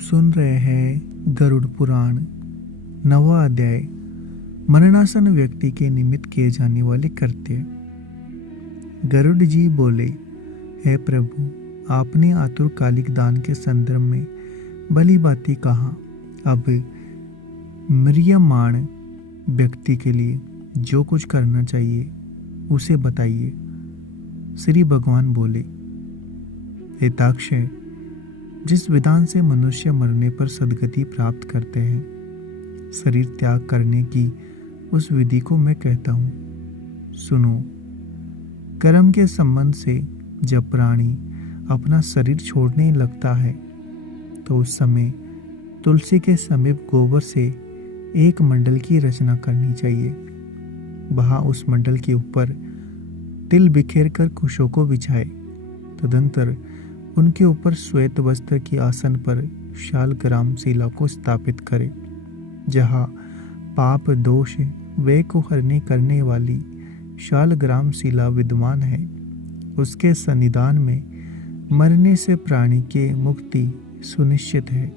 सुन रहे हैं गरुड़ पुराण 9वां अध्याय मरणासन व्यक्ति के निमित्त किए जाने वाले कृत्य। गरुड़ जी बोले, हे प्रभु, आपने आतुरकालिक दान के संदर्भ में भली बाती कहा। अब म्रियमाण व्यक्ति के लिए जो कुछ करना चाहिए उसे बताइए। श्री भगवान बोले, हे ताक्षय, जिस विधान से मनुष्य मरने पर सद्गति प्राप्त करते हैं, शरीर त्याग करने की उस विधि को मैं कहता हूँ। सुनो। कर्म के संबंध से जब प्राणी अपना शरीर छोड़ने लगता है तो उस समय तुलसी के समीप गोबर से एक मंडल की रचना करनी चाहिए। वहाँ उस मंडल के ऊपर तिल बिखेर कर कुशों को बिछाए। तदंतर उनके ऊपर श्वेत वस्त्र की आसन पर शालग्राम शिला को स्थापित करे। जहाँ पाप दोष वे को हरने करने वाली शालग्राम शिला विद्यमान है, उसके सन्निधान में मरने से प्राणी के मुक्ति सुनिश्चित है।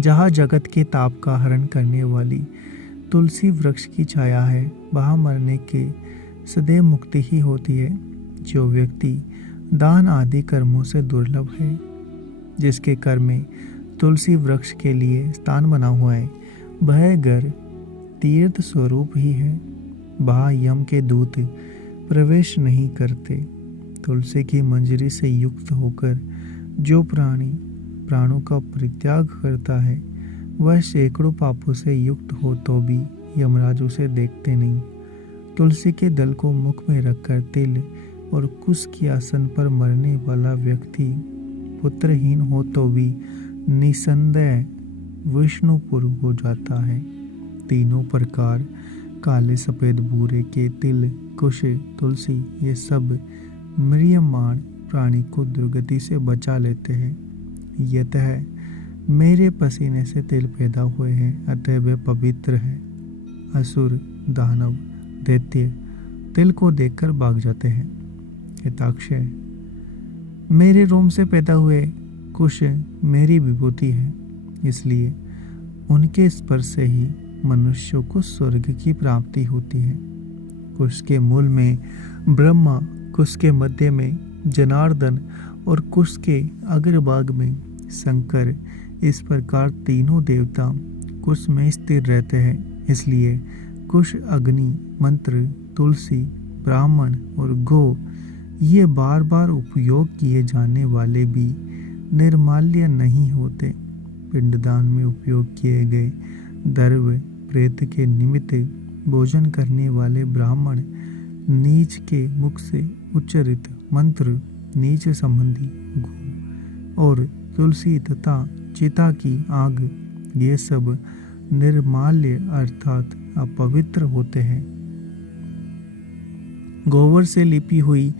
जहाँ जगत के ताप का हरण करने वाली तुलसी वृक्ष की छाया है, वहाँ मरने के सदैव मुक्ति ही होती है। जो व्यक्ति दान आदि कर्मों से दुर्लभ है, जिसके घर में तुलसी वृक्ष के लिए स्थान बना हुआ है, वह घर तीर्थ स्वरूप ही है। वहाँ यम के दूत प्रवेश नहीं करते। तुलसी की मंजरी से युक्त होकर जो प्राणी प्राणों का परित्याग करता है, वह सैकड़ों पापों से युक्त हो तो भी यमराज उसे देखते नहीं। तुलसी के दल को मुख में रखकर तिल और कुश की आसन पर मरने वाला व्यक्ति पुत्रहीन हो तो भी निसंदेह विष्णुपुर हो जाता है। तीनों प्रकार काले, सफेद, भूरे के तिल, कुश, तुलसी ये सब म्रियमाण प्राणी को दुर्गति से बचा लेते हैं। यतः मेरे पसीने से तिल पैदा हुए हैं, अतः वे पवित्र है। असुर, दानव, दैत्य तिल को देखकर भाग जाते हैं। हिताक्षय, मेरे रोम से पैदा हुए कुश मेरी विभूति है, इसलिए उनके स्पर्श से ही मनुष्यों को स्वर्ग की प्राप्ति होती है। कुश के मूल में ब्रह्मा, कुश के मध्य में जनार्दन और कुश के अग्रभाग में शंकर, इस प्रकार तीनों देवता कुश में स्थिर रहते हैं। इसलिए कुश, अग्नि, मंत्र, तुलसी, ब्राह्मण और गो ये बार बार उपयोग किए जाने वाले भी निर्माल्य नहीं होते। पिंडदान में उपयोग किए गए दर्व प्रेत के निमित्त भोजन करने वाले ब्राह्मण, नीच के मुख से उच्चरित मंत्र, नीच संबंधी गो और तुलसी तथा चिता की आग, ये सब निर्माल्य अर्थात अपवित्र होते हैं। गोबर से लिपी हुई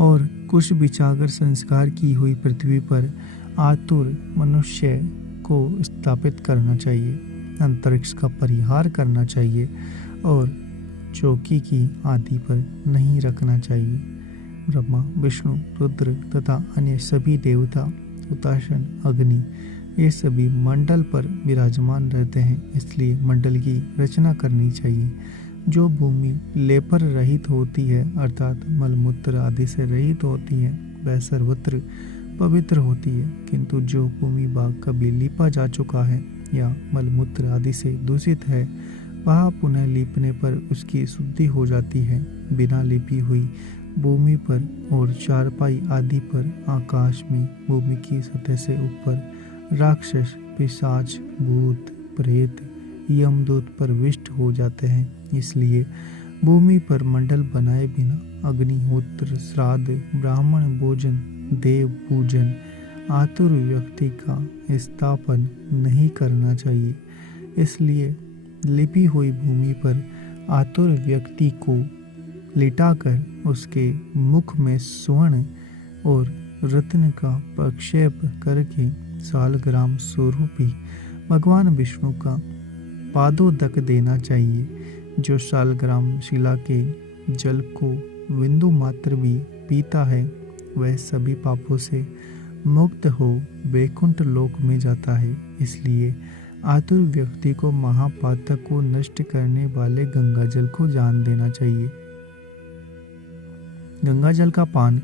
और कुश बिछाकर संस्कार की हुई पृथ्वी पर आतुर मनुष्य को स्थापित करना चाहिए। अंतरिक्ष का परिहार करना चाहिए और चौकी की आदि पर नहीं रखना चाहिए। ब्रह्मा, विष्णु, रुद्र तथा अन्य सभी देवता, हुताशन, अग्नि ये सभी मंडल पर विराजमान रहते हैं, इसलिए मंडल की रचना करनी चाहिए। जो भूमि लेपर रहित होती है अर्थात मलमूत्र आदि से रहित होती है, वह सर्वत्र पवित्र होती है। किंतु जो भूमि भाग कभी लिपा जा चुका है या मलमूत्र आदि से दूषित है, वहाँ पुनः लीपने पर उसकी शुद्धि हो जाती है। बिना लिपी हुई भूमि पर और चारपाई आदि पर आकाश में भूमि की सतह से ऊपर राक्षस, पिशाच, भूत, प्रेत, यमदूत प्रविष्ट हो जाते हैं। इसलिए भूमि पर मंडल बनाए बिना अग्निहोत्र, श्राद्ध, ब्राह्मण भोजन, देव पूजन, आतुर व्यक्ति का स्थापन नहीं करना चाहिए। इसलिए लिपि हुई भूमि पर आतुर व्यक्ति को लिटाकर उसके मुख में स्वर्ण और रत्न का प्रक्षेप करके शालग्राम स्वरूपी भगवान विष्णु का पादोदक देना चाहिए। जो शालग्राम शिला के जल को बिंदु मात्र भी पीता है, वह सभी पापों से मुक्त हो वैकुंठ लोक में जाता है। इसलिए आतुर व्यक्ति को महापातक को नष्ट करने वाले गंगा जल को जान देना चाहिए। गंगा जल का पान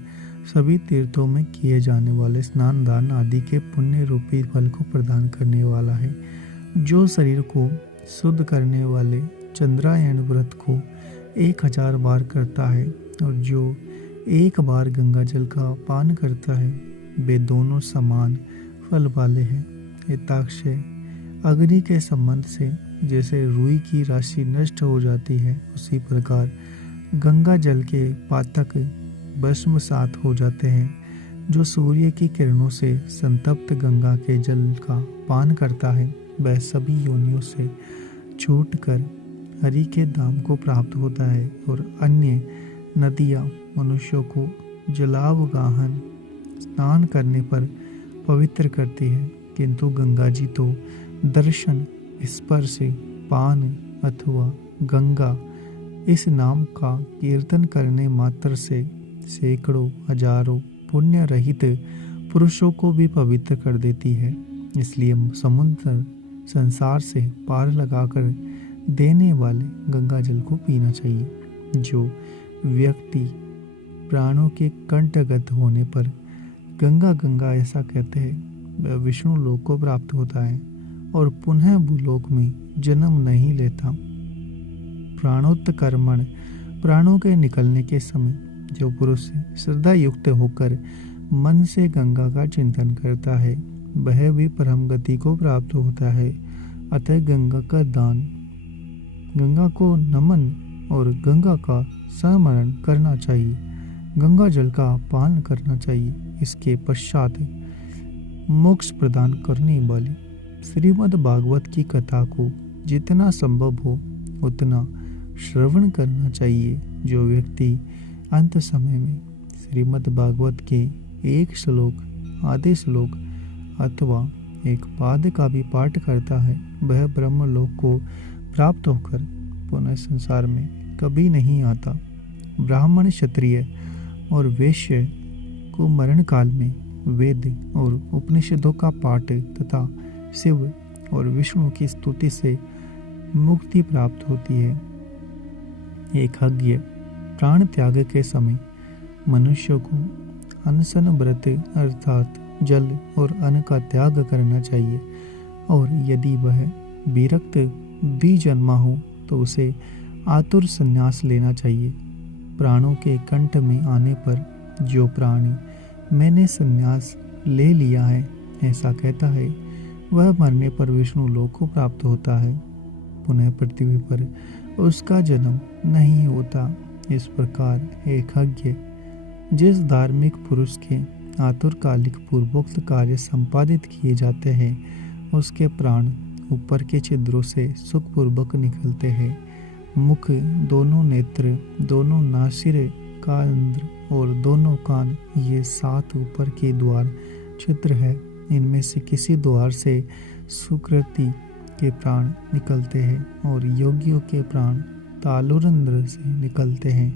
सभी तीर्थों में किए जाने वाले स्नान दान आदि के पुण्य रूपी फल को प्रदान करने वाला है। जो शरीर को शुद्ध करने वाले चंद्रायण व्रत को 1000 बार करता है और जो एक बार गंगा जल का पान करता है, वे दोनों समान फल वाले हैं। यथाक्षय अग्नि के संबंध से जैसे रुई की राशि नष्ट हो जाती है, उसी प्रकार गंगा जल के पातक भस्मसात हो जाते हैं। जो सूर्य की किरणों से संतप्त गंगा के जल का पान करता है, वह सभी योनियों से छूटकर हरि के धाम को प्राप्त होता है और अन्य नदियाँ मनुष्यों को जलावगाहन स्नान करने पर पवित्र करती है, किंतु गंगा जी तो दर्शन, स्पर्श, पान अथवा गंगा इस नाम का कीर्तन करने मात्र से सैकड़ों हजारों पुण्य रहित पुरुषों को भी पवित्र कर देती है। इसलिए समुद्र संसार से पार लगाकर देने वाले गंगा जल को पीना चाहिए। जो व्यक्ति प्राणों के कंठगत होने पर गंगा गंगा ऐसा कहते हैं, वह विष्णु लोक को प्राप्त होता है और पुनः भूलोक में जन्म नहीं लेता। प्राणोत्कर्मण, प्राणों के निकलने के समय जो पुरुष श्रद्धा युक्त होकर मन से गंगा का चिंतन करता है, वह भी परम गति को प्राप्त होता है। अतः गंगा का दान, गंगा को नमन और गंगा का स्मरण करना चाहिए। गंगा जल का पान करना चाहिए। इसके पश्चात मोक्ष प्रदान करने वाली श्रीमद् भागवत की कथा को जितना संभव हो उतना श्रवण करना चाहिए। जो व्यक्ति अंत समय में श्रीमद् भागवत के एक श्लोक, आधे श्लोक अथवा एक पाद का भी पाठ करता है, वह ब्रह्मलोक को प्राप्त होकर पुनः संसार में कभी नहीं आता। ब्राह्मण, क्षत्रिय और वैश्य को मरण काल में वेद और उपनिषदों का पाठ तथा शिव और विष्णु की स्तुति से मुक्ति प्राप्त होती है। एक यज्ञ प्राण त्याग के समय मनुष्य को अनशन व्रत अर्थात जल और अन्न का त्याग करना चाहिए, और यदि वह विरक्त भी जन्मा हो तो उसे आतुर संन्यास लेना चाहिए। प्राणों के कंठ में आने पर जो प्राणी मैंने संन्यास ले लिया है ऐसा कहता है, वह मरने पर विष्णु लोक को प्राप्त होता है। पुनः पृथ्वी पर उसका जन्म नहीं होता। इस प्रकार एक यज्ञ जिस धार्मिक पुरुष के आतुरकालिक पूर्वोक्त कार्य संपादित किए जाते हैं, उसके प्राण ऊपर के छिद्रों से सुखपूर्वक निकलते हैं। मुख, दोनों नेत्र, दोनों नासिर का अंध्र और दोनों कान, ये 7 ऊपर के द्वार छिद्र है। इनमें से किसी द्वार से सुकृति के प्राण निकलते हैं और योगियों के प्राण तालुरंध्र से निकलते हैं।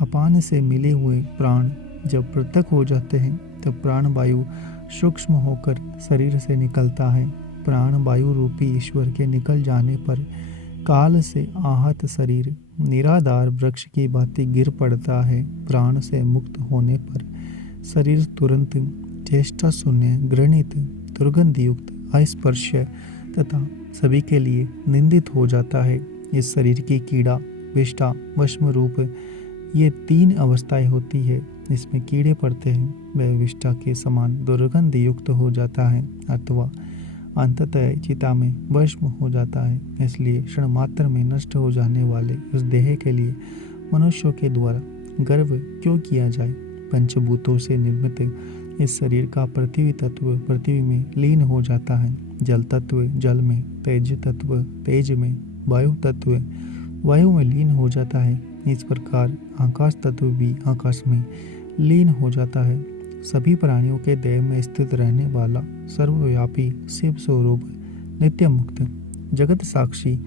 अपान से मिले हुए प्राण जब पृथक हो जाते हैं तब प्राण वायु सूक्ष्म होकर शरीर से निकलता है। प्राण वायु रूपी ईश्वर के निकल जाने पर काल से आहत शरीर निराधार वृक्ष की भांति गिर पड़ता है। प्राण से मुक्त होने पर शरीर तुरंत चेष्टा शून्य, घृणित, दुर्गंध युक्त, अस्पर्श्य तथा सभी के लिए निंदित हो जाता है। इस शरीर की कीड़ा, विष्ठा, वश्म रूप ये 3 अवस्थाएं होती है। इसमें कीड़े पड़ते हैं, वह विष्ठा के समान दुर्गंध युक्त हो जाता है अथवा अंततः चिता में वश्म हो जाता है। इसलिए क्षण मात्र में नष्ट हो जाने वाले उस देह के लिए मनुष्यों के द्वारा गर्व क्यों किया जाए। पंचभूतों से निर्मित इस शरीर का पृथ्वी तत्व पृथ्वी में लीन हो जाता है, जल तत्व जल में, तेज तत्व तेज में, वायु तत्व वायु में लीन हो जाता है। इस प्रकार आकाश तत्व भी आकाश में लीन हो जाता है। सभी प्राणियों के देह में स्थित रहने वाला सर्वव्यापी शिव स्वरूप नित्य मुक्त जगत साक्षी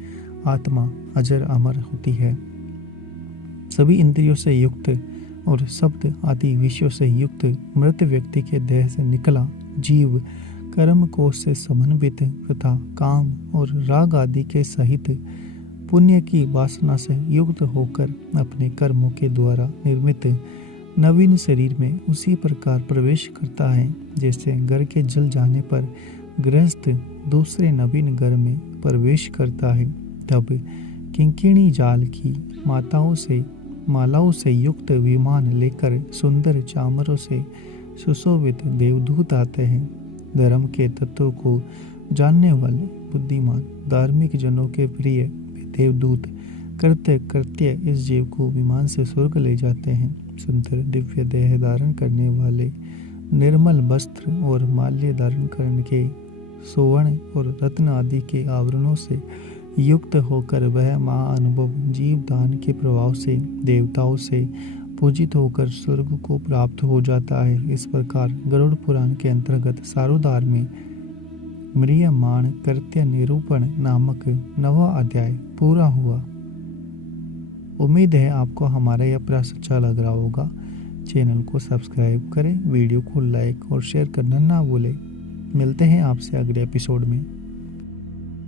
आत्मा अजर अमर होती है। सभी इंद्रियों से युक्त और शब्द आदि विषयों से युक्त मृत व्यक्ति के देह से निकला जीव कर्म कोश से समन्वित तथा काम और राग आदि के सहित पुण्य की वासना से युक्त होकर अपने कर्मों के द्वारा निर्मित नवीन शरीर में उसी प्रकार प्रवेश करता है जैसे घर के जल जाने पर गृहस्थ दूसरे नवीन घर में प्रवेश करता है। तब किंकिणी जाल की मालाओं से युक्त विमान लेकर सुंदर चामरों से सुशोभित देवदूत आते हैं। धर्म के तत्वों को जानने वाले बुद्धिमान धार्मिक जनों के प्रिय देवदूत करते करते इस जीव को विमान से स्वर्ग ले जाते हैं। सुंदर दिव्य देह धारण करने वाले निर्मल वस्त्र और माल्य धारण करने के सुवर्ण और रत्न आदि के आवरणों से युक्त होकर वह महाअनुभव जीव दान के प्रभाव से देवताओं से पूजित होकर स्वर्ग को प्राप्त हो जाता है। इस प्रकार गरुड़ पुराण के अंतर्गत सारोद्धार में म्रियमाण कृत्य निरूपण नामक 9वां अध्याय पूरा हुआ। उम्मीद है आपको हमारा यह प्रयास अच्छा लग रहा होगा। चैनल को सब्सक्राइब करें, वीडियो को लाइक और शेयर करना ना भूलें। मिलते हैं आपसे अगले एपिसोड में।